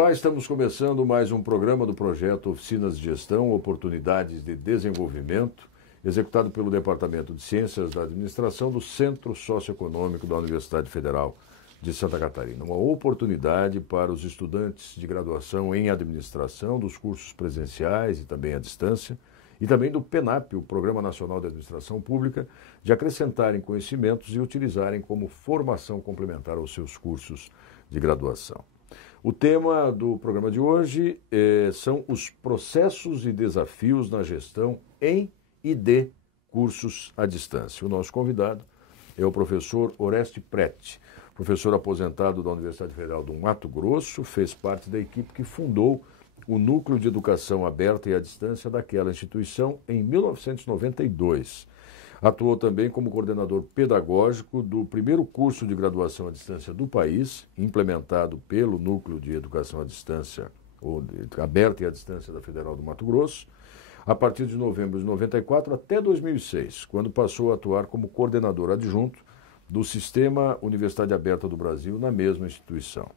Olá, estamos começando mais um programa do projeto Oficinas de Gestão, Oportunidades de Desenvolvimento, executado pelo Departamento de Ciências da Administração do Centro Socioeconômico da Universidade Federal de Santa Catarina. Uma oportunidade para os estudantes de graduação em administração dos cursos presenciais e também à distância, e também do PENAP, o Programa Nacional de Administração Pública, de acrescentarem conhecimentos e utilizarem como formação complementar aos seus cursos de graduação. O tema do programa de hoje são os processos e desafios na gestão em e de cursos à distância. O nosso convidado é o professor Oreste Prete, professor aposentado da Universidade Federal do Mato Grosso, fez parte da equipe que fundou o Núcleo de Educação Aberta e à Distância daquela instituição em 1992. Atuou também como coordenador pedagógico do primeiro curso de graduação à distância do país, implementado pelo Núcleo de Educação à Distância, ou Aberta e à Distância da Federal do Mato Grosso, a partir de novembro de 94 até 2006, quando passou a atuar como coordenador adjunto do Sistema Universidade Aberta do Brasil na mesma instituição.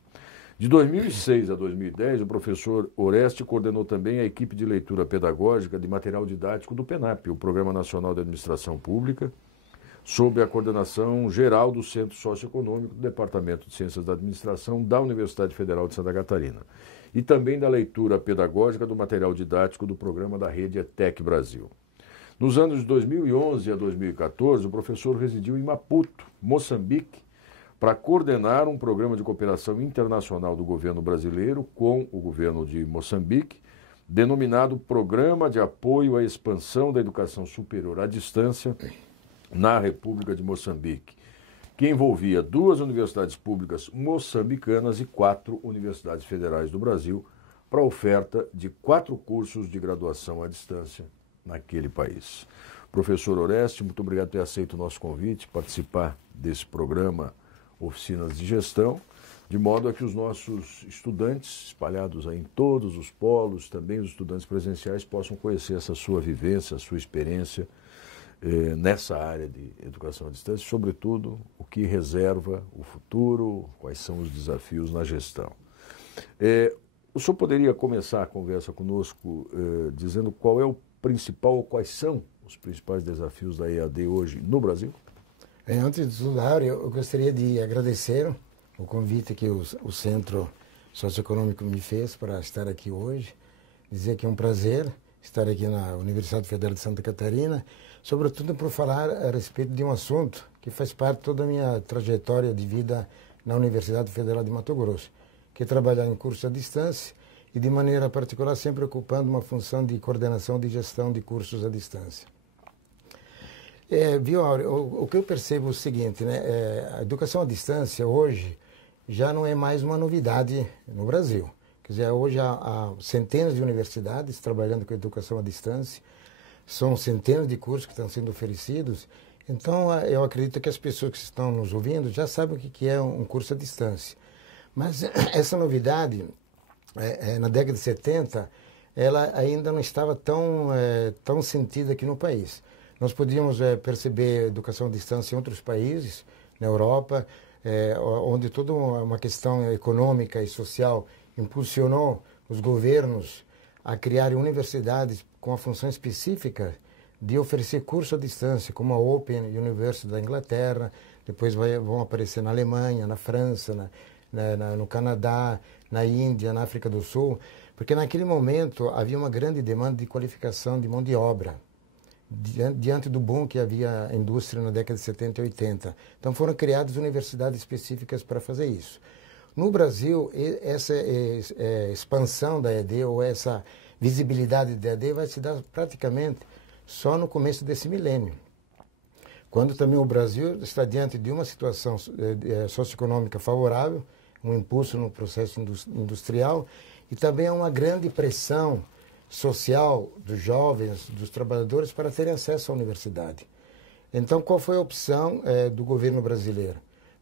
De 2006 a 2010, o professor Oreste coordenou também a equipe de leitura pedagógica de material didático do PENAP, o Programa Nacional de Administração Pública, sob a coordenação geral do Centro Socioeconômico do Departamento de Ciências da Administração da Universidade Federal de Santa Catarina, e também da leitura pedagógica do material didático do programa da rede ETEC Brasil. Nos anos de 2011 a 2014, o professor residiu em Maputo, Moçambique, para coordenar um programa de cooperação internacional do governo brasileiro com o governo de Moçambique, denominado Programa de Apoio à Expansão da Educação Superior à Distância na República de Moçambique, que envolvia 2 universidades públicas moçambicanas e 4 universidades federais do Brasil, para a oferta de 4 cursos de graduação à distância naquele país. Professor Oreste, muito obrigado por ter aceito o nosso convite, participar desse programa Oficinas de Gestão, de modo a que os nossos estudantes, espalhados em todos os polos, também os estudantes presenciais, possam conhecer essa sua vivência, a sua experiência nessa área de educação à distância, sobretudo o que reserva o futuro, quais são os desafios na gestão. O senhor poderia começar a conversa conosco dizendo qual é o principal, ou quais são os principais desafios da EAD hoje no Brasil? Antes de tudo, eu gostaria de agradecer o convite que o Centro Socioeconômico me fez para estar aqui hoje. Dizer que é um prazer estar aqui na Universidade Federal de Santa Catarina, sobretudo por falar a respeito de um assunto que faz parte de toda a minha trajetória de vida na Universidade Federal de Mato Grosso, que é trabalhar em curso à distância e, de maneira particular, sempre ocupando uma função de coordenação de gestão de cursos à distância. Viu, Áureo, o que eu percebo é o seguinte, né? A educação à distância hoje já não é mais uma novidade no Brasil. Quer dizer, hoje há centenas de universidades trabalhando com educação à distância, são centenas de cursos que estão sendo oferecidos. Então, eu acredito que as pessoas que estão nos ouvindo já sabem o que é um curso à distância. Mas essa novidade, na década de 70, ela ainda não estava tão sentida aqui no país. Nós podíamos perceber educação à distância em outros países, na Europa, onde toda uma questão econômica e social impulsionou os governos a criarem universidades com a função específica de oferecer curso à distância, como a Open University da Inglaterra, depois vão aparecer na Alemanha, na França, no Canadá, na Índia, na África do Sul, porque naquele momento havia uma grande demanda de qualificação de mão de obra, diante do boom que havia a indústria na década de 70 e 80. Então foram criadas universidades específicas para fazer isso. No Brasil, essa expansão da EAD, ou essa visibilidade da EAD, vai se dar praticamente só no começo desse milênio, quando também o Brasil está diante de uma situação socioeconômica favorável, um impulso no processo industrial, e também há uma grande pressão social dos jovens, dos trabalhadores, para terem acesso à universidade. Então, qual foi a opção do governo brasileiro?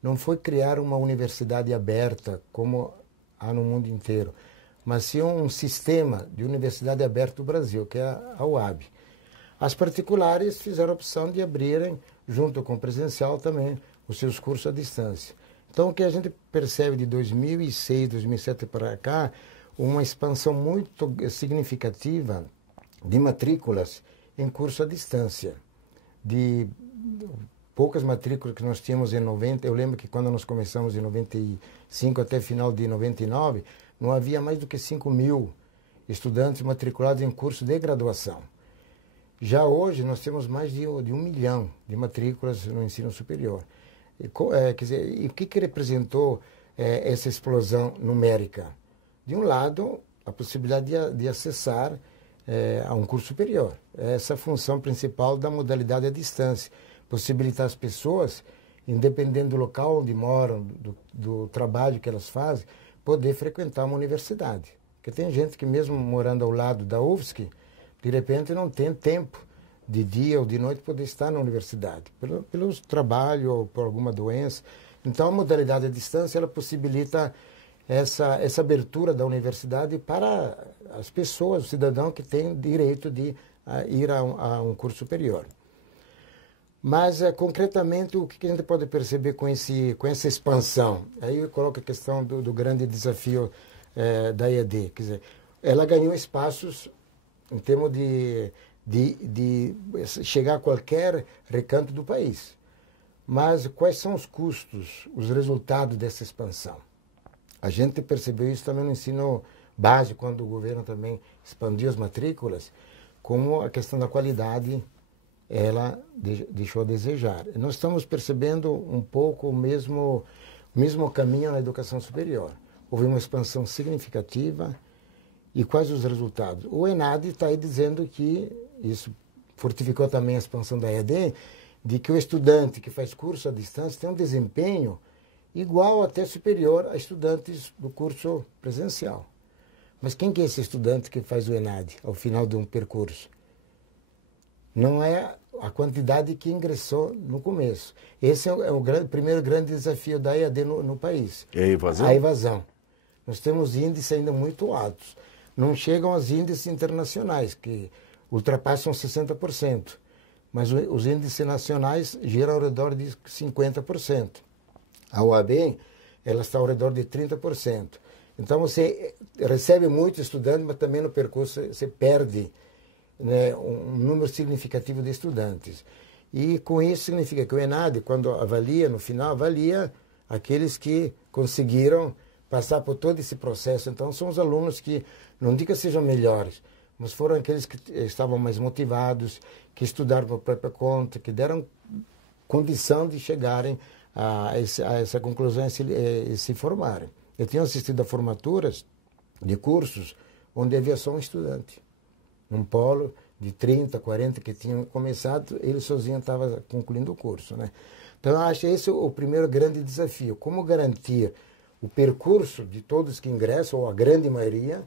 Não foi criar uma universidade aberta, como há no mundo inteiro, mas sim um sistema de universidade aberta do Brasil, que é a UAB. As particulares fizeram a opção de abrirem, junto com o presencial também, os seus cursos à distância. Então, o que a gente percebe de 2006, 2007 para cá, uma expansão muito significativa de matrículas em curso à distância. De poucas matrículas que nós tínhamos em 90, eu lembro que quando nós começamos em 95 até final de 99, não havia mais do que 5.000 estudantes matriculados em curso de graduação. Já hoje nós temos mais de 1 milhão de matrículas no ensino superior. Quer dizer, e o que representou essa explosão numérica? De um lado, a possibilidade de acessar a um curso superior. Essa é a função principal da modalidade à distância. Possibilitar as pessoas, independente do local onde moram, do trabalho que elas fazem, poder frequentar uma universidade. Porque tem gente que mesmo morando ao lado da UFSC, de repente não tem tempo de dia ou de noite poder estar na universidade, pelo trabalho ou por alguma doença. Então a modalidade à distância ela possibilita essa abertura da universidade para as pessoas, o cidadão que tem direito de ir a um curso superior. Mas, concretamente, o que a gente pode perceber com essa expansão? Aí eu coloco a questão do grande desafio da EAD. Quer dizer, ela ganhou espaços em termos de chegar a qualquer recanto do país. Mas quais são os custos, os resultados dessa expansão? A gente percebeu isso também no ensino básico, quando o governo também expandiu as matrículas, como a questão da qualidade ela deixou a desejar. Nós estamos percebendo um pouco o mesmo caminho na educação superior. Houve uma expansão significativa. E quais os resultados? O ENAD está aí dizendo que, isso fortificou também a expansão da EAD, de que o estudante que faz curso à distância tem um desempenho igual até superior a estudantes do curso presencial. Mas quem que é esse estudante que faz o ENAD ao final de um percurso? Não é a quantidade que ingressou no começo. Esse é o primeiro grande desafio da EAD no país. É a evasão? A evasão. Nós temos índices ainda muito altos. Não chegam aos índices internacionais, que ultrapassam 60%. Mas os índices nacionais giram ao redor de 50%. A OAB, ela está ao redor de 30%. Então, você recebe muitos estudantes, mas também no percurso você perde, né, um número significativo de estudantes. E com isso significa que o ENAD, quando avalia, no final, avalia aqueles que conseguiram passar por todo esse processo. Então, são os alunos que, não digo que sejam melhores, mas foram aqueles que estavam mais motivados, que estudaram por própria conta, que deram condição de chegarem a essa conclusão e se formarem. Eu tinha assistido a formaturas de cursos onde havia só um estudante. Um polo de 30, 40 que tinham começado, ele sozinho estava concluindo o curso, né? Então, eu acho esse o primeiro grande desafio. Como garantir o percurso de todos que ingressam, ou a grande maioria,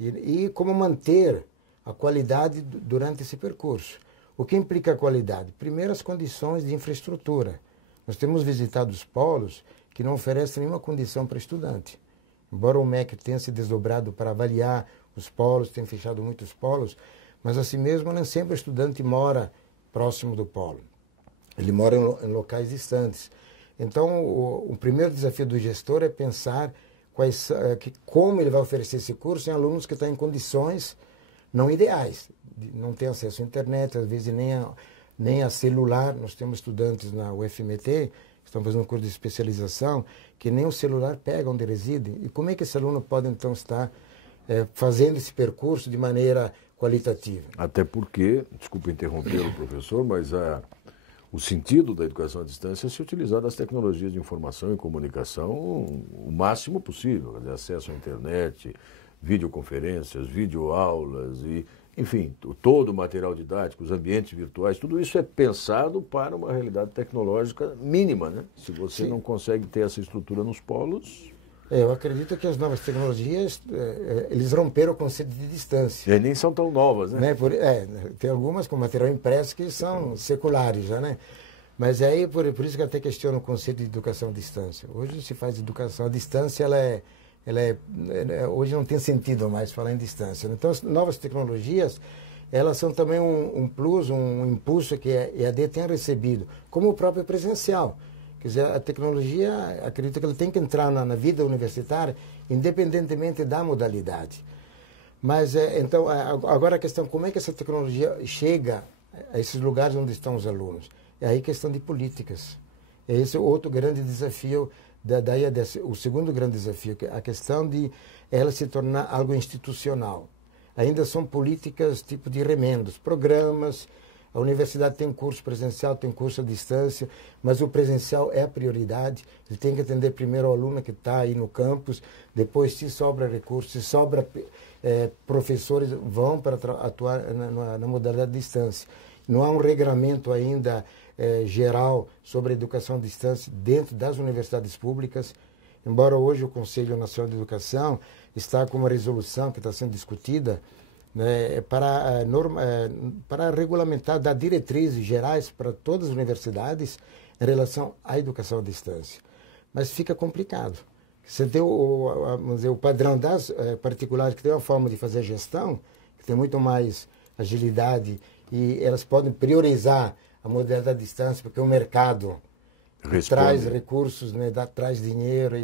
e como manter a qualidade durante esse percurso. O que implica a qualidade? Primeiro, as condições de infraestrutura. Nós temos visitado os polos que não oferecem nenhuma condição para estudante. Embora o MEC tenha se desdobrado para avaliar os polos, tem fechado muitos polos, mas assim mesmo nem sempre o estudante mora próximo do polo. Ele mora em locais distantes. Então, o primeiro desafio do gestor é pensar como ele vai oferecer esse curso em alunos que estão em condições não ideais. Não tem acesso à internet, às vezes nem a celular. Nós temos estudantes na UFMT, que estão fazendo um curso de especialização, que nem o celular pega onde residem. E como é que esse aluno pode, então, estar fazendo esse percurso de maneira qualitativa? Até porque, desculpa interrompê-lo, professor, mas o sentido da educação à distância é se utilizar das tecnologias de informação e comunicação o máximo possível, de acesso à internet, videoconferências, videoaulas e, enfim, todo o material didático, os ambientes virtuais, tudo isso é pensado para uma realidade tecnológica mínima, né? Se você não consegue ter essa estrutura nos polos... Eu acredito que as novas tecnologias, eles romperam o conceito de distância. E nem são tão novas, né? Tem algumas com material impresso que são seculares já, né? Mas aí, por isso que eu até questiono o conceito de educação à distância. Hoje se faz educação à distância, hoje não tem sentido mais falar em distância. Então, as novas tecnologias, elas são também um plus, um impulso que a EAD tem recebido, como o próprio presencial. Quer dizer, a tecnologia, acredito que ela tem que entrar na vida universitária, independentemente da modalidade. Mas, então, agora a questão, como é que essa tecnologia chega a esses lugares onde estão os alunos? É aí questão de políticas. Esse é outro grande desafio, o segundo grande desafio, que é a questão de ela se tornar algo institucional. Ainda são políticas tipo de remendos, programas. A universidade tem curso presencial, tem curso à distância, mas o presencial é a prioridade. Ele tem que atender primeiro o aluno que está aí no campus, depois, se sobra recursos, se sobra professores, vão para atuar na modalidade à distância. Não há um regramento ainda geral sobre a educação à distância dentro das universidades públicas, embora hoje o Conselho Nacional de Educação está com uma resolução que está sendo discutida, né, para regulamentar, dar diretrizes gerais para todas as universidades em relação à educação à distância. Mas fica complicado. Você tem vamos dizer, o padrão das particulares, que tem uma forma de fazer gestão, que tem muito mais agilidade, e elas podem priorizar a modalidade à distância, porque o mercado traz recursos, né, traz dinheiro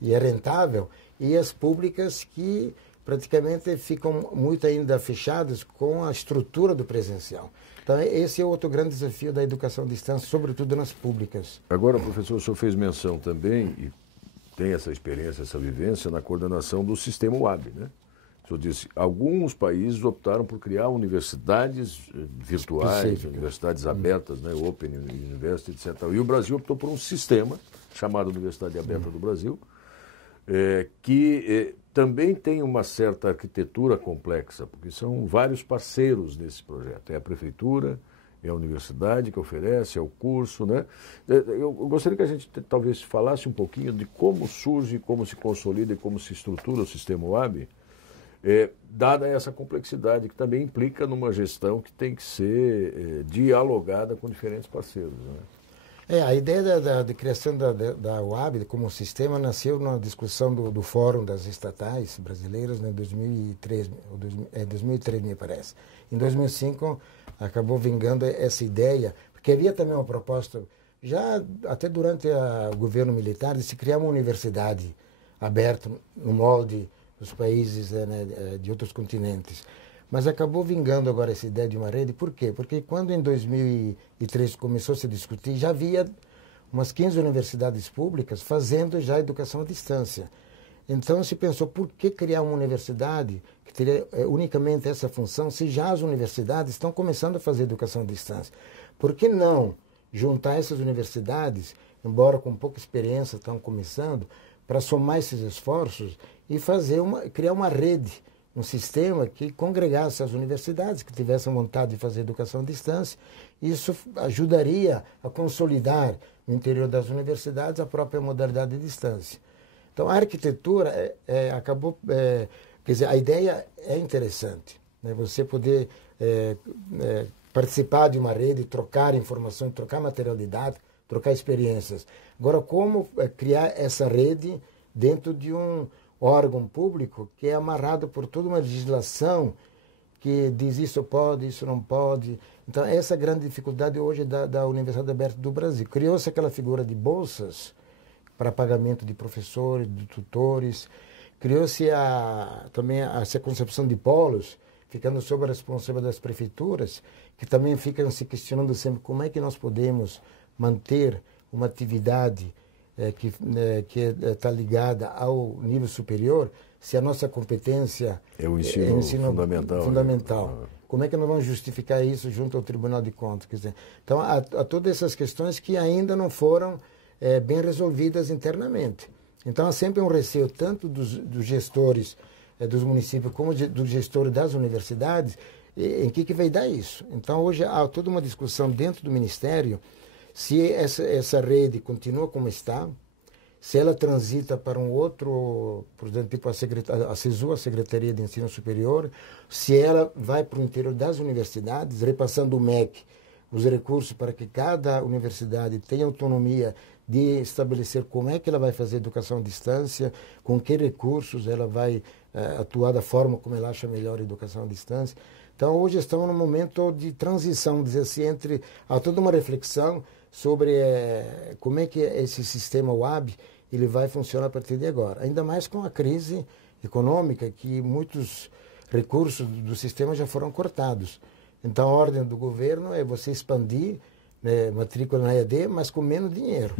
e é rentável, e as públicas que praticamente ficam muito ainda fechadas com a estrutura do presencial. Então, esse é outro grande desafio da educação à distância, sobretudo nas públicas. Agora, professor, o senhor fez menção também, e tem essa experiência, essa vivência, na coordenação do sistema UAB, né? O senhor disse, alguns países optaram por criar universidades virtuais, universidades abertas, né? Open University, etc. E o Brasil optou por um sistema chamado Universidade Aberta do Brasil, que também tem uma certa arquitetura complexa, porque são vários parceiros nesse projeto. É a prefeitura, é a universidade que oferece, é o curso, né? Eu gostaria que a gente talvez falasse um pouquinho de como surge, como se consolida e como se estrutura o sistema UAB, dada essa complexidade que também implica numa gestão que tem que ser dialogada com diferentes parceiros, né? A ideia da criação da UAB como sistema nasceu na discussão do Fórum das Estatais Brasileiras em 2003, 2003 me parece. Em 2005 acabou vingando essa ideia, porque havia também uma proposta, já até durante o governo militar, de se criar uma universidade aberta no molde dos países de outros continentes. Mas acabou vingando agora essa ideia de uma rede. Por quê? Porque quando em 2003 começou a se discutir, já havia umas 15 universidades públicas fazendo já educação à distância. Então se pensou, por que criar uma universidade que teria unicamente essa função, se já as universidades estão começando a fazer educação à distância? Por que não juntar essas universidades, embora com pouca experiência estão começando, para somar esses esforços e criar uma rede, um sistema que congregasse as universidades que tivessem vontade de fazer educação à distância. Isso ajudaria a consolidar no interior das universidades a própria modalidade de distância. Então, a arquitetura acabou... quer dizer, a ideia é interessante, né? Você poder participar de uma rede, trocar informações, trocar material didático, trocar experiências. Agora, como criar essa rede dentro de um órgão público que é amarrado por toda uma legislação que diz isso pode, isso não pode. Então, essa é a grande dificuldade hoje da Universidade Aberta do Brasil. Criou-se aquela figura de bolsas para pagamento de professores, de tutores. Criou-se também essa concepção de polos, ficando sob a responsabilidade das prefeituras, que também ficam se questionando sempre como é que nós podemos manter uma atividade que está ligada ao nível superior, se a nossa competência é o ensino fundamental. Né? Como é que nós vamos justificar isso junto ao Tribunal de Contas? Quer dizer, então, há todas essas questões que ainda não foram bem resolvidas internamente. Então, há sempre um receio, tanto dos gestores dos municípios como dos gestores das universidades, em que vai dar isso. Então, hoje há toda uma discussão dentro do Ministério se essa rede continua como está, se ela transita para um outro, por exemplo, tipo a CESU, a Secretaria de Ensino Superior, se ela vai para o interior das universidades, repassando o MEC, os recursos para que cada universidade tenha autonomia de estabelecer como é que ela vai fazer educação à distância, com que recursos ela vai atuar da forma como ela acha melhor a educação à distância. Então, hoje estamos num momento de transição, dizer assim, há toda uma reflexão sobre como é que esse sistema UAB ele vai funcionar a partir de agora. Ainda mais com a crise econômica, que muitos recursos do sistema já foram cortados. Então, a ordem do governo é você expandir, né, matrícula na EAD, mas com menos dinheiro.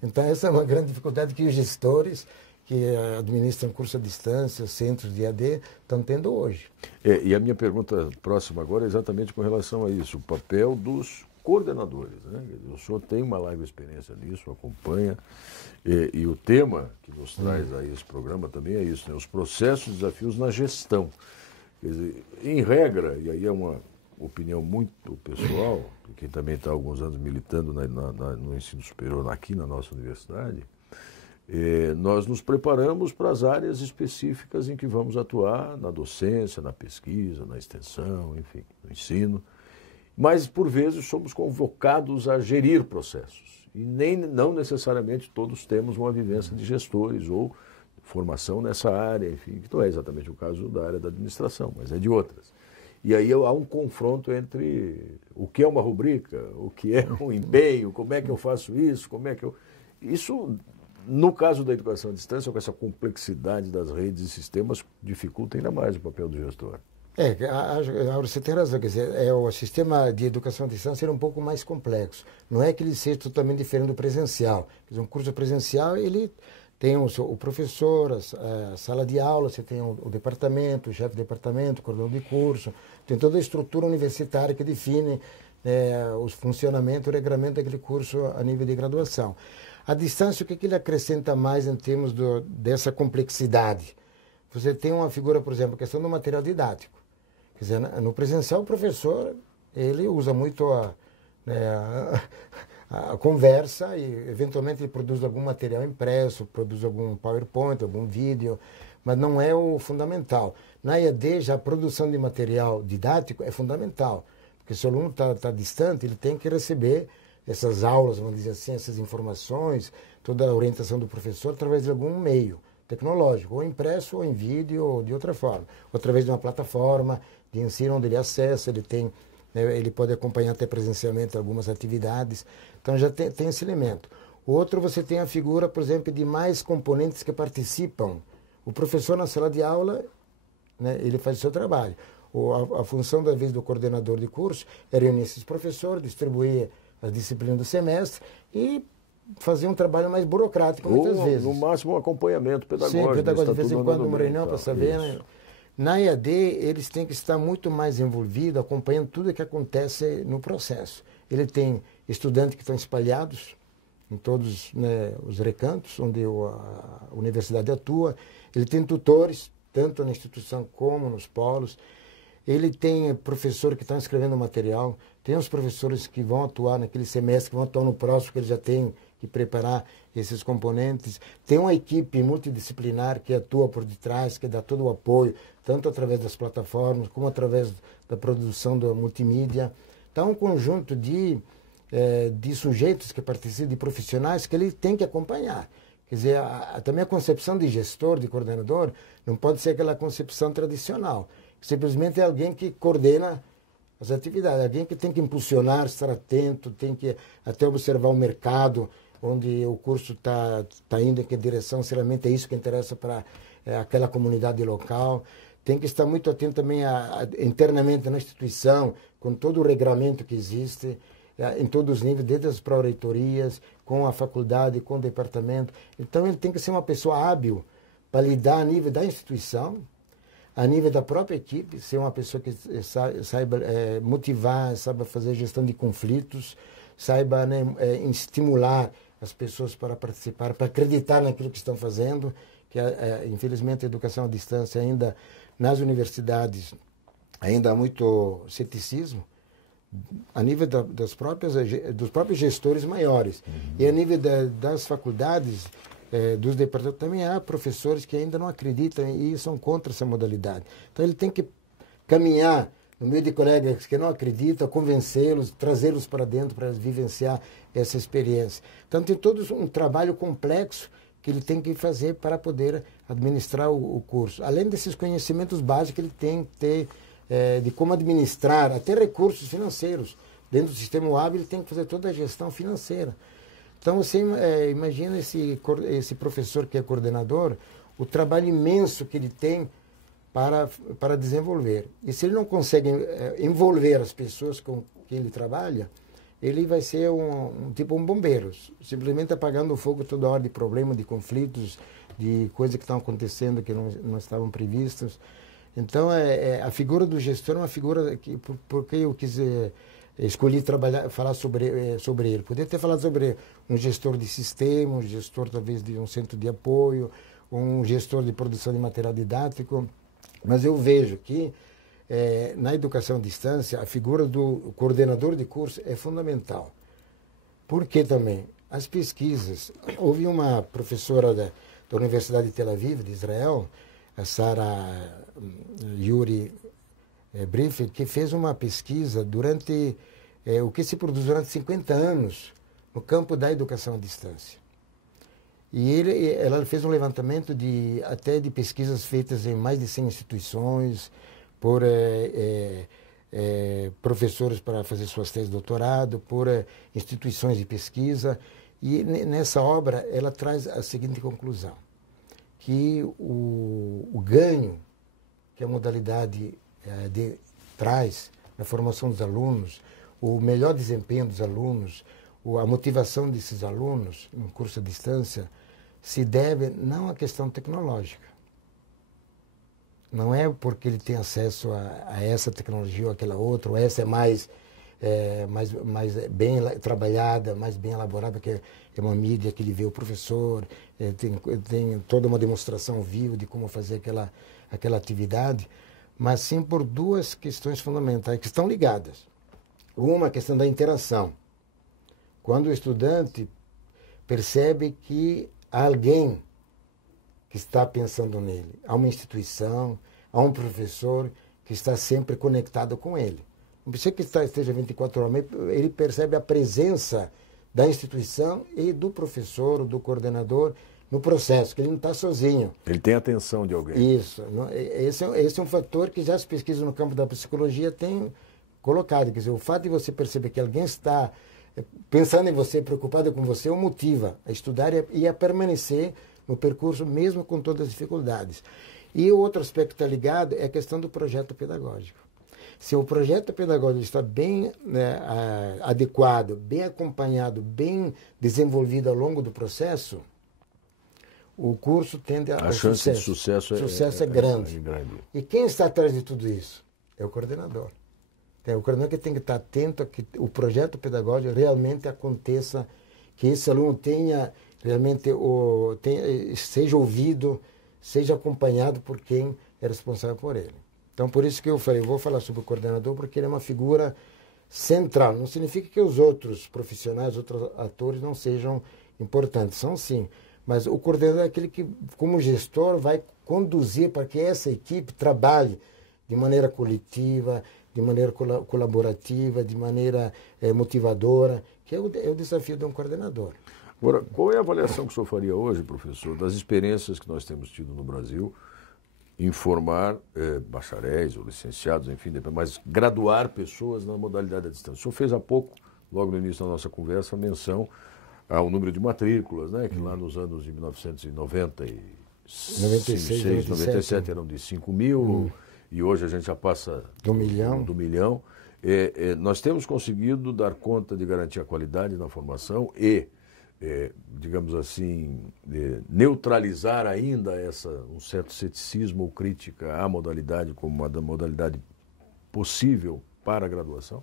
Então, essa é uma grande dificuldade que os gestores que administram curso à distância, centros de EAD, estão tendo hoje. E a minha pergunta próxima agora é exatamente com relação a isso, o papel dos coordenadores, né? O senhor tem uma larga experiência nisso, acompanha, e o tema que nos traz aí esse programa também é isso, né? Os processos e desafios na gestão. Quer dizer, em regra, e aí é uma opinião muito pessoal, de quem também está há alguns anos militando no ensino superior aqui na nossa universidade, nós nos preparamos para as áreas específicas em que vamos atuar, na docência, na pesquisa, na extensão, enfim, no ensino. Mas, por vezes, somos convocados a gerir processos. E não necessariamente todos temos uma vivência de gestores ou formação nessa área, enfim, que não é exatamente o caso da área da administração, mas é de outras. E aí há um confronto entre o que é uma rubrica, o que é um empenho, como é que eu faço isso, como é que eu... Isso, no caso da educação à distância, com essa complexidade das redes e sistemas, dificulta ainda mais o papel do gestor. Você tem razão, quer dizer, o sistema de educação à distância era um pouco mais complexo. Não é que ele seja totalmente diferente do presencial. Quer dizer, um curso presencial, ele tem o professor, a sala de aula, você tem o departamento, o chefe de departamento, o coordenador de curso, tem toda a estrutura universitária que define o funcionamento, o regramento daquele curso a nível de graduação. A distância, o que ele acrescenta mais em termos dessa complexidade? Você tem uma figura, por exemplo, a questão do material didático. Quer dizer, no presencial, o professor, ele usa muito a conversa e, eventualmente, ele produz algum material impresso, produz algum PowerPoint, algum vídeo, mas não é o fundamental. Na EAD, já a produção de material didático é fundamental, porque se o aluno está distante, ele tem que receber essas aulas, vamos dizer assim, essas informações, toda a orientação do professor através de algum meio tecnológico, ou impresso, ou em vídeo, ou de outra forma, ou através de uma plataforma de ensino onde ele acessa, ele pode acompanhar até presencialmente algumas atividades. Então já tem esse elemento. O outro, você tem a figura, por exemplo, de mais componentes que participam. O professor na sala de aula, né, ele faz o seu trabalho. A função, da vez, do coordenador de curso é reunir esses professores, distribuir as disciplinas do semestre e fazer um trabalho mais burocrático, muitas vezes. No máximo, um acompanhamento pedagógico. Sim, pedagógico, de vez em quando uma reunião para saber. Né? Na EAD, eles têm que estar muito mais envolvidos, acompanhando tudo o que acontece no processo. Ele tem estudantes que estão espalhados em todos, né, os recantos onde a universidade atua. Ele tem tutores, tanto na instituição como nos polos. Ele tem professor que estão escrevendo material. Tem os professores que vão atuar naquele semestre, que vão atuar no próximo, que eles já têm que preparar esses componentes. Tem uma equipe multidisciplinar que atua por detrás, que dá todo o apoio, tanto através das plataformas, como através da produção da multimídia. Então, um conjunto de sujeitos que participam, de profissionais, que ele tem que acompanhar. Quer dizer, também a concepção de gestor, de coordenador, não pode ser aquela concepção tradicional. Simplesmente é alguém que coordena as atividades, alguém que tem que impulsionar, estar atento, tem que até observar o mercado, onde o curso está indo, em que direção, se realmente é isso que interessa para aquela comunidade local. Tem que estar muito atento também internamente na instituição, com todo o regramento que existe, em todos os níveis, desde as pró-reitorias, com a faculdade, com o departamento. Então, ele tem que ser uma pessoa hábil para lidar a nível da instituição, a nível da própria equipe, ser uma pessoa que saiba motivar, saiba fazer gestão de conflitos, saiba, né, estimular as pessoas para participar, para acreditar naquilo que estão fazendo, que infelizmente a educação à distância ainda, nas universidades, ainda há muito ceticismo, a nível dos próprios gestores maiores. E a nível das faculdades, dos departamentos, também há professores que ainda não acreditam e são contra essa modalidade. Então ele tem que caminhar no meio de colegas que não acreditam, convencê-los, trazê-los para dentro para vivenciar essa experiência. Então tem todo um trabalho complexo que ele tem que fazer para poder administrar o curso. Além desses conhecimentos básicos que ele tem que ter de como administrar, até recursos financeiros, dentro do sistema UAB, ele tem que fazer toda a gestão financeira. Então, você imagina esse professor que é coordenador, o trabalho imenso que ele tem para desenvolver. E se ele não consegue envolver as pessoas com quem ele trabalha, ele vai ser tipo um bombeiro, simplesmente apagando o fogo toda hora de problemas, de conflitos, de coisas que estão acontecendo que não estavam previstas. Então, a figura do gestor é uma figura que, porque eu escolhi falar sobre ele. Poderia ter falado sobre um gestor de sistema, um gestor talvez de um centro de apoio, um gestor de produção de material didático, mas eu vejo que na educação à distância a figura do coordenador de curso é fundamental. Por que também? As pesquisas, houve uma professora da Universidade de Tel Aviv, de Israel, a Sarah Yuri Brief, que fez uma pesquisa durante o que se produz durante 50 anos no campo da educação à distância. E ela fez um levantamento até de pesquisas feitas em mais de 100 instituições, por professores para fazer suas teses de doutorado, por instituições de pesquisa. E nessa obra ela traz a seguinte conclusão, que o ganho que a modalidade traz na formação dos alunos, o melhor desempenho dos alunos, a motivação desses alunos no curso à distância, se deve não à questão tecnológica. Não é porque ele tem acesso a essa tecnologia ou aquela outra, ou essa é mais bem trabalhada, mais bem elaborada, que é uma mídia que ele vê o professor, tem toda uma demonstração ao vivo de como fazer aquela atividade, mas sim por duas questões fundamentais que estão ligadas. Uma, a questão da interação. Quando o estudante percebe que há alguém que está pensando nele, há uma instituição, há um professor que está sempre conectado com ele. Não precisa que esteja 24 horas, mas ele percebe a presença da instituição e do professor, do coordenador, no processo, que ele não está sozinho. Ele tem a atenção de alguém. Isso. Esse é um fator que já as pesquisas no campo da psicologia têm colocado. Quer dizer, o fato de você perceber que alguém está pensando em você, preocupado com você, o motiva a estudar e a permanecer no percurso, mesmo com todas as dificuldades. E o outro aspecto que está ligado é a questão do projeto pedagógico. Se o projeto pedagógico está bem adequado, bem acompanhado, bem desenvolvido ao longo do processo, o curso tende a chance de sucesso é grande. E quem está atrás de tudo isso? É o coordenador. O coordenador que tem que estar atento a que o projeto pedagógico realmente aconteça, que esse aluno tenha realmente seja ouvido, seja acompanhado por quem é responsável por ele. Então, por isso que eu falei, eu vou falar sobre o coordenador, porque ele é uma figura central. Não significa que os outros profissionais, outros atores não sejam importantes, são sim. Mas o coordenador é aquele que, como gestor, vai conduzir para que essa equipe trabalhe de maneira coletiva, de maneira colaborativa, de maneira motivadora, que é o desafio de um coordenador. Agora, qual é a avaliação que o senhor faria hoje, professor, das experiências que nós temos tido no Brasil em formar bacharéis ou licenciados, enfim, mas graduar pessoas na modalidade à distância? O senhor fez há pouco, logo no início da nossa conversa, menção ao número de matrículas, né, que lá nos anos de 1996, 97 eram de 5 mil, e hoje a gente já passa do milhão. Nós temos conseguido dar conta de garantir a qualidade na formação e, digamos assim, neutralizar ainda um certo ceticismo ou crítica à modalidade como uma modalidade possível para a graduação?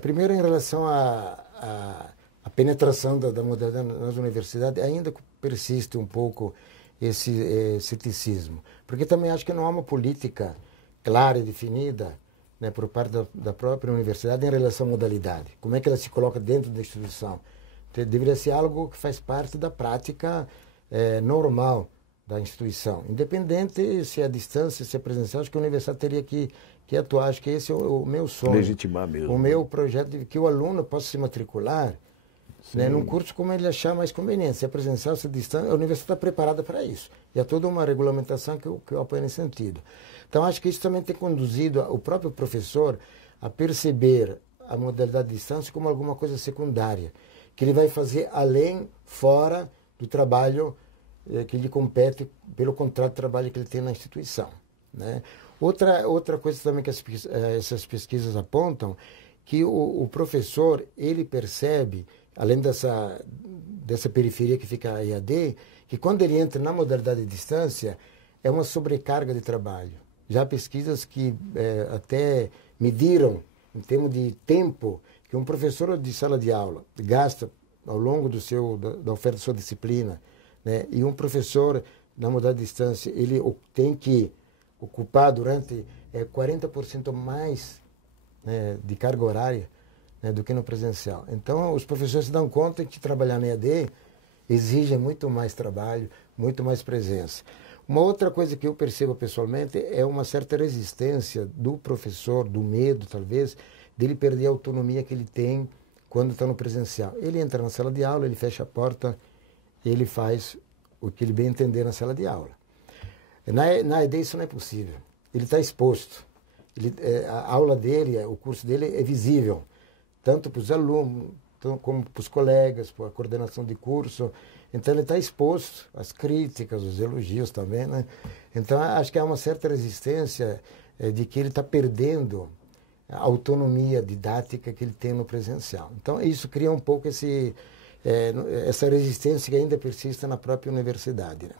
Primeiro, em relação à penetração da modalidade nas universidades, ainda persiste um pouco esse ceticismo. Porque também acho que não há uma política clara e definida, né, por parte da própria universidade em relação à modalidade. Como é que ela se coloca dentro da instituição? Deveria ser algo que faz parte da prática normal da instituição. Independente se é à distância, se é presencial, acho que a universidade teria que atuar. Acho que esse é o meu sonho. Legitimar mesmo. O meu projeto de que o aluno possa se matricular, né, num curso como ele achar mais conveniente. Se é presencial, se é distância, a universidade está preparada para isso. E há toda uma regulamentação que eu apoio nesse sentido. Então, acho que isso também tem conduzido o próprio professor a perceber a modalidade de distância como alguma coisa secundária, que ele vai fazer além, fora do trabalho que lhe compete pelo contrato de trabalho que ele tem na instituição, né? Outra coisa também que essas pesquisas apontam, que o professor, ele percebe, além dessa periferia que fica a EAD, que quando ele entra na modalidade de distância, é uma sobrecarga de trabalho. Já há pesquisas que até mediram, em termos de tempo, que um professor de sala de aula gasta ao longo da oferta da sua disciplina, né? E um professor na modalidade de distância, ele tem que ocupar durante 40% mais, né, de carga horária, né, do que no presencial. Então, os professores se dão conta que trabalhar na EAD exige muito mais trabalho, muito mais presença. Uma outra coisa que eu percebo pessoalmente é uma certa resistência do professor, do medo, talvez, dele perder a autonomia que ele tem quando está no presencial. Ele entra na sala de aula, ele fecha a porta, ele faz o que ele bem entender na sala de aula. Na EAD isso não é possível. Ele está exposto. A aula dele, o curso dele é visível, tanto para os alunos, como para os colegas, para a coordenação de curso. Então ele está exposto às críticas, aos elogios também, né? Então acho que há uma certa resistência de que ele está perdendo a autonomia didática que ele tem no presencial. Então isso cria um pouco essa resistência que ainda persiste na própria universidade, né?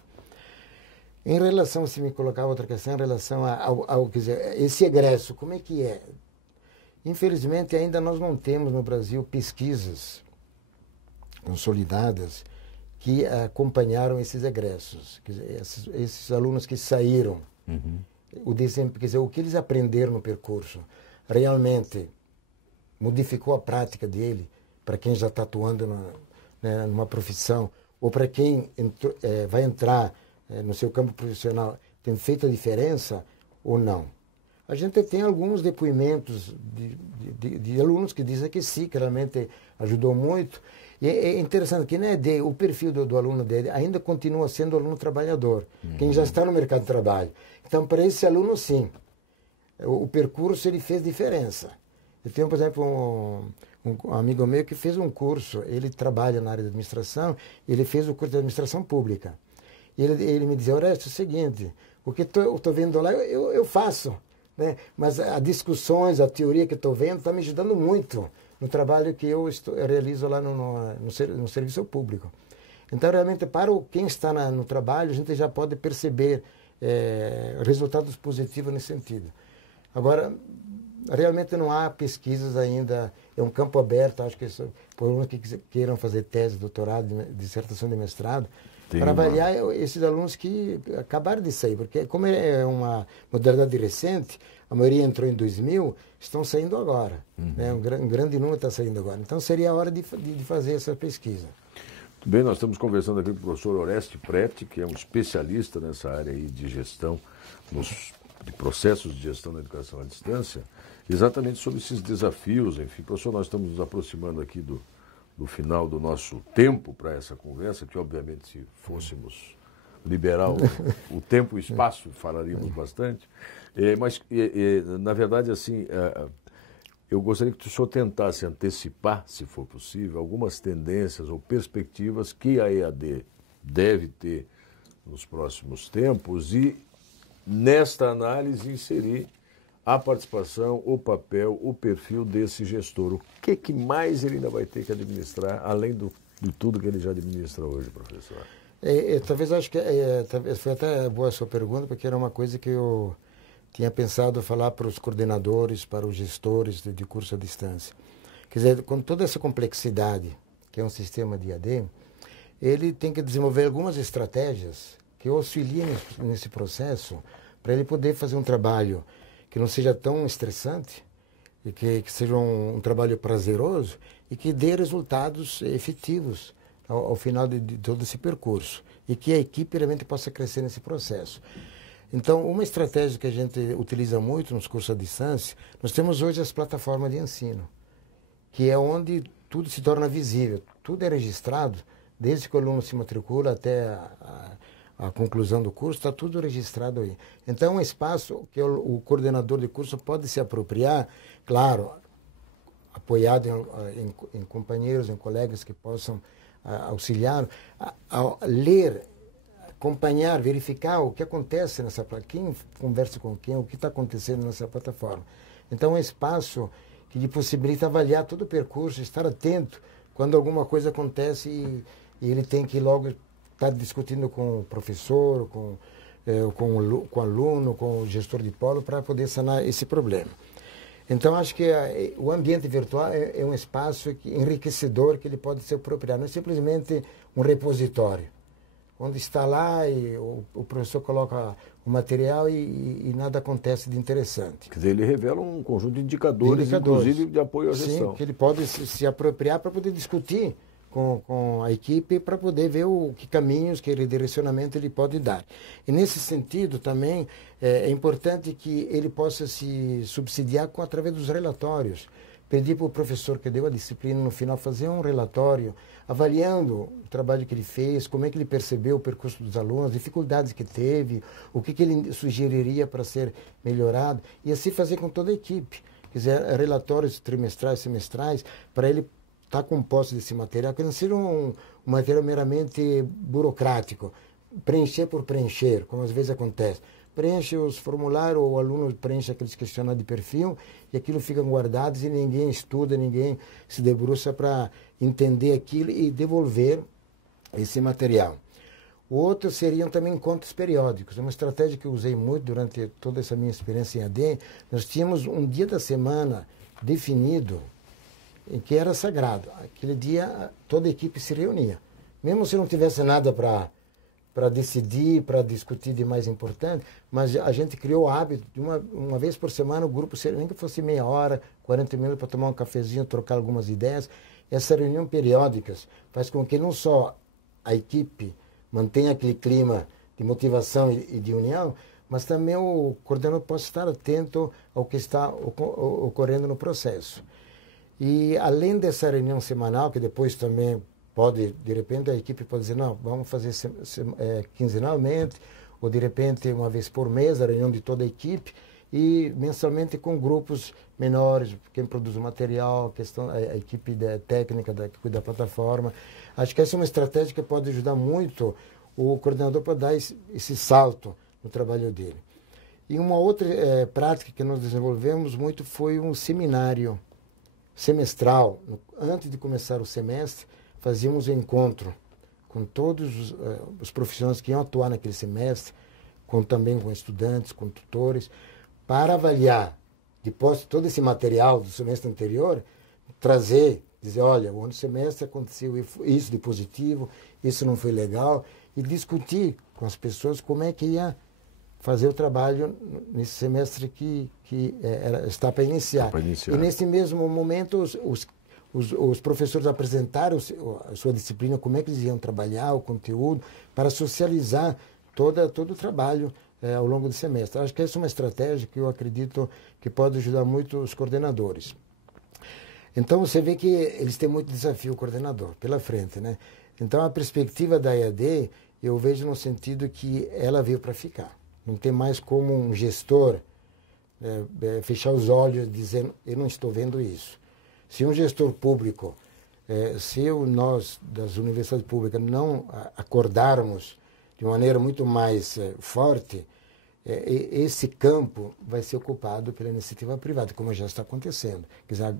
Em relação, se me colocar outra questão, em relação ao quer dizer, esse egresso, como é que é? Infelizmente, ainda nós não temos no Brasil pesquisas consolidadas que acompanharam esses egressos, quer dizer, esses alunos que saíram, quer dizer, o que eles aprenderam no percurso realmente modificou a prática dele para quem já está atuando numa profissão, ou para quem vai entrar no seu campo profissional, tem feito a diferença ou não? A gente tem alguns depoimentos de alunos que dizem que sim, que realmente ajudou muito. E é interessante que o perfil do aluno dele ainda continua sendo aluno trabalhador, quem já está no mercado de trabalho. Então, para esse aluno, sim, o percurso ele fez diferença. Eu tenho, por exemplo, um amigo meu que fez um curso, ele trabalha na área de administração, ele fez o curso de administração pública. E ele me dizia, Orestes, é o seguinte, o que eu estou vendo lá, eu faço, né? Mas as discussões, a teoria que estou vendo está me ajudando muito no trabalho que eu realizo lá no serviço público. Então, realmente, para quem está no trabalho, a gente já pode perceber resultados positivos nesse sentido. Agora, realmente não há pesquisas ainda, é um campo aberto, acho que por uns que queiram fazer tese, doutorado, dissertação de mestrado, para avaliar esses alunos que acabaram de sair, porque como é uma modalidade recente, a maioria entrou em 2000, estão saindo agora, né? Um grande número está saindo agora. Então seria a hora de fazer essa pesquisa. Muito bem, nós estamos conversando aqui com o professor Oreste Prete, que é um especialista nessa área aí de gestão, de processos de gestão da educação à distância, exatamente sobre esses desafios. Enfim, professor, nós estamos nos aproximando aqui do final do nosso tempo para essa conversa, que obviamente se fôssemos liberar o tempo e o espaço, falaríamos bastante. Mas, na verdade, assim, eu gostaria que o senhor tentasse antecipar, se for possível, algumas tendências ou perspectivas que a EAD deve ter nos próximos tempos e, nesta análise, inserir a participação, o papel, o perfil desse gestor. O que mais ele ainda vai ter que administrar, além de tudo que ele já administra hoje, professor? Talvez acho que talvez foi até boa a sua pergunta, porque era uma coisa que eu tinha pensado falar para os coordenadores, para os gestores de curso à distância. Quer dizer, com toda essa complexidade, que é um sistema de EAD, ele tem que desenvolver algumas estratégias que auxiliem nesse processo para ele poder fazer um trabalho que não seja tão estressante, e que seja um trabalho prazeroso e que dê resultados efetivos ao final de todo esse percurso e que a equipe realmente possa crescer nesse processo. Então, uma estratégia que a gente utiliza muito nos cursos à distância, nós temos hoje as plataformas de ensino, que é onde tudo se torna visível, tudo é registrado, desde que o aluno se matricula até a conclusão do curso, está tudo registrado aí. Então, é um espaço que o coordenador de curso pode se apropriar, claro, apoiado em companheiros, em colegas que possam auxiliar a ler, acompanhar, verificar o que acontece nessa plataforma, quem conversa com quem, o que está acontecendo nessa plataforma. Então, é um espaço que lhe possibilita avaliar todo o percurso, estar atento quando alguma coisa acontece e ele tem que logo estar discutindo com o professor, com o aluno, com o gestor de polo, para poder sanar esse problema. Então, acho que o ambiente virtual é um espaço enriquecedor que ele pode ser apropriado. Não é simplesmente um repositório, onde está lá e o professor coloca o material e nada acontece de interessante. Quer dizer, ele revela um conjunto de indicadores. Inclusive de apoio à gestão. Sim, que ele pode se apropriar para poder discutir com a equipe, para poder ver que caminhos, que direcionamento ele pode dar. E nesse sentido também é importante que ele possa se subsidiar através dos relatórios. Pedir para o professor que deu a disciplina no final fazer um relatório avaliando o trabalho que ele fez, como é que ele percebeu o percurso dos alunos, as dificuldades que teve, o que ele sugeriria para ser melhorado, e assim fazer com toda a equipe. Quer dizer, relatórios trimestrais, semestrais, para ele estar com posse desse material, que não seja um material meramente burocrático, preencher por preencher, como às vezes acontece. Preenche os formulários, o aluno preenche aqueles questionários de perfil e aquilo fica guardado e ninguém estuda, ninguém se debruça para entender aquilo e devolver esse material. O outro seriam também encontros periódicos. Uma estratégia que eu usei muito durante toda essa minha experiência em AD, nós tínhamos um dia da semana definido em que era sagrado. Aquele dia toda a equipe se reunia. Mesmo se não tivesse nada para decidir, para discutir de mais importante, mas a gente criou o hábito de uma vez por semana o grupo, nem que fosse meia hora, 40 minutos para tomar um cafezinho, trocar algumas ideias. Essas reuniões periódicas faz com que não só a equipe mantenha aquele clima de motivação e de união, mas também o coordenador possa estar atento ao que está ocorrendo no processo. E além dessa reunião semanal, que depois também pode, de repente, a equipe pode dizer, não, vamos fazer quinzenalmente, ou de repente, uma vez por mês, a reunião de toda a equipe, e mensalmente com grupos menores, quem produz o material, a equipe técnica que cuida da plataforma. Acho que essa é uma estratégia que pode ajudar muito o coordenador para dar esse salto no trabalho dele. E uma outra prática que nós desenvolvemos muito foi um seminário semestral. Antes de começar o semestre, fazíamos um encontro com todos os profissionais que iam atuar naquele semestre, também com estudantes, com tutores, para avaliar, depois de todo esse material do semestre anterior, dizer, olha, o ano semestre aconteceu isso de positivo, isso não foi legal, e discutir com as pessoas como é que ia fazer o trabalho nesse semestre que está para iniciar. E nesse mesmo momento, os professores apresentaram a sua disciplina, como é que eles iam trabalhar, o conteúdo, para socializar todo o trabalho ao longo do semestre. Acho que essa é uma estratégia que eu acredito que pode ajudar muito os coordenadores. Então, você vê que eles têm muito desafio, o coordenador, pela frente, né? Então, a perspectiva da EAD, eu vejo no sentido que ela veio para ficar. Não tem mais como um gestor fechar os olhos dizendo, eu não estou vendo isso. Se um gestor público, nós das universidades públicas não acordarmos de maneira muito mais forte, esse campo vai ser ocupado pela iniciativa privada, como já está acontecendo. Quer dizer,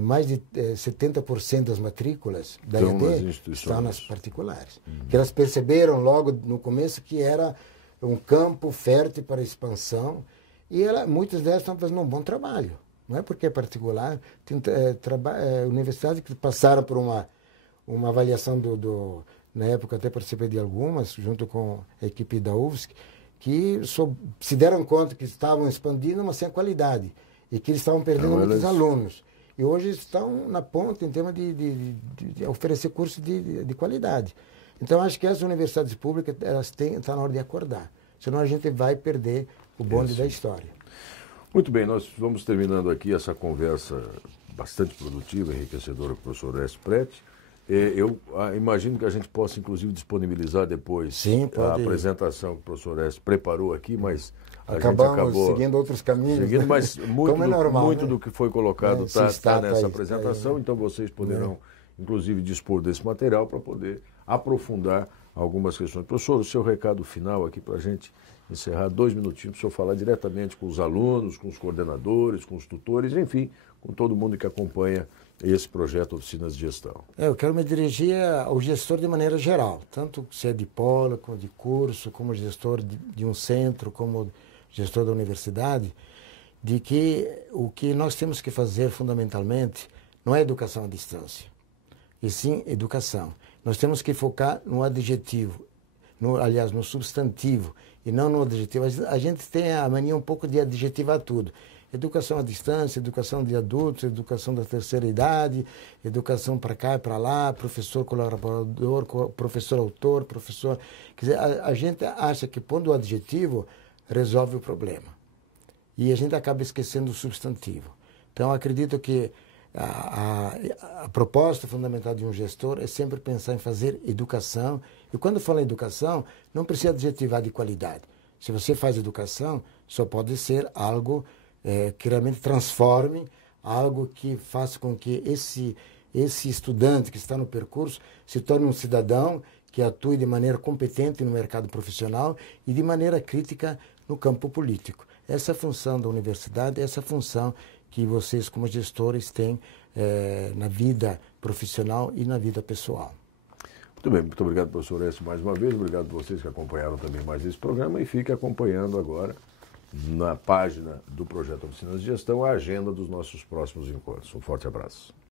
mais de 70% das matrículas da EAD estão nas particulares. Que elas perceberam logo no começo que era um campo fértil para expansão e muitas delas estão fazendo um bom trabalho. Não é porque é particular. Tem universidades que passaram por uma avaliação na época até participei de algumas, junto com a equipe da UFSC, que se deram conta que estavam expandindo, mas sem qualidade, e que eles estavam perdendo muitos alunos. E hoje estão na ponta em termos de oferecer cursos de qualidade. Então, acho que as universidades públicas está na hora de acordar, senão a gente vai perder o bonde da história. Muito bem, nós vamos terminando aqui essa conversa bastante produtiva, enriquecedora com o professor Orestes Prete. Eu imagino que a gente possa, inclusive, disponibilizar depois. Sim, a apresentação que o professor Orestes preparou aqui, mas acabamos gente acabou seguindo outros caminhos. seguindo, mas muito, Como é normal, muito né? do que foi colocado está nessa aí, apresentação, então vocês poderão, inclusive, dispor desse material para poder aprofundar algumas questões. Professor, o seu recado final aqui para a gente encerrar, 2 minutinhos, para o senhor falar diretamente com os alunos, com os coordenadores, com os tutores, enfim, com todo mundo que acompanha esse projeto Oficinas de Gestão. Eu quero me dirigir ao gestor de maneira geral, tanto se é de polo, como de curso, como gestor de um centro, como gestor da universidade, de que o que nós temos que fazer fundamentalmente não é educação à distância, e sim educação. Nós temos que focar no adjetivo, aliás, no substantivo, e não no adjetivo. A gente tem a mania um pouco de adjetivar tudo. Educação à distância, educação de adultos, educação da terceira idade, educação para cá e para lá, professor colaborador, professor autor, professor... Quer dizer, a gente acha que pondo o adjetivo resolve o problema. E a gente acaba esquecendo o substantivo. Então, acredito que a proposta fundamental de um gestor é sempre pensar em fazer educação. E quando fala em educação, não precisa adjetivar de qualidade. Se você faz educação, só pode ser algo que realmente transforme, algo que faça com que esse estudante que está no percurso se torne um cidadão que atue de maneira competente no mercado profissional e de maneira crítica no campo político. Essa é a função da universidade, essa é a função que vocês, como gestores, têm na vida profissional e na vida pessoal. Muito bem, muito obrigado, professor Orestes, mais uma vez. Obrigado a vocês que acompanharam também mais esse programa e fique acompanhando agora na página do Projeto Oficinas de Gestão a agenda dos nossos próximos encontros. Um forte abraço.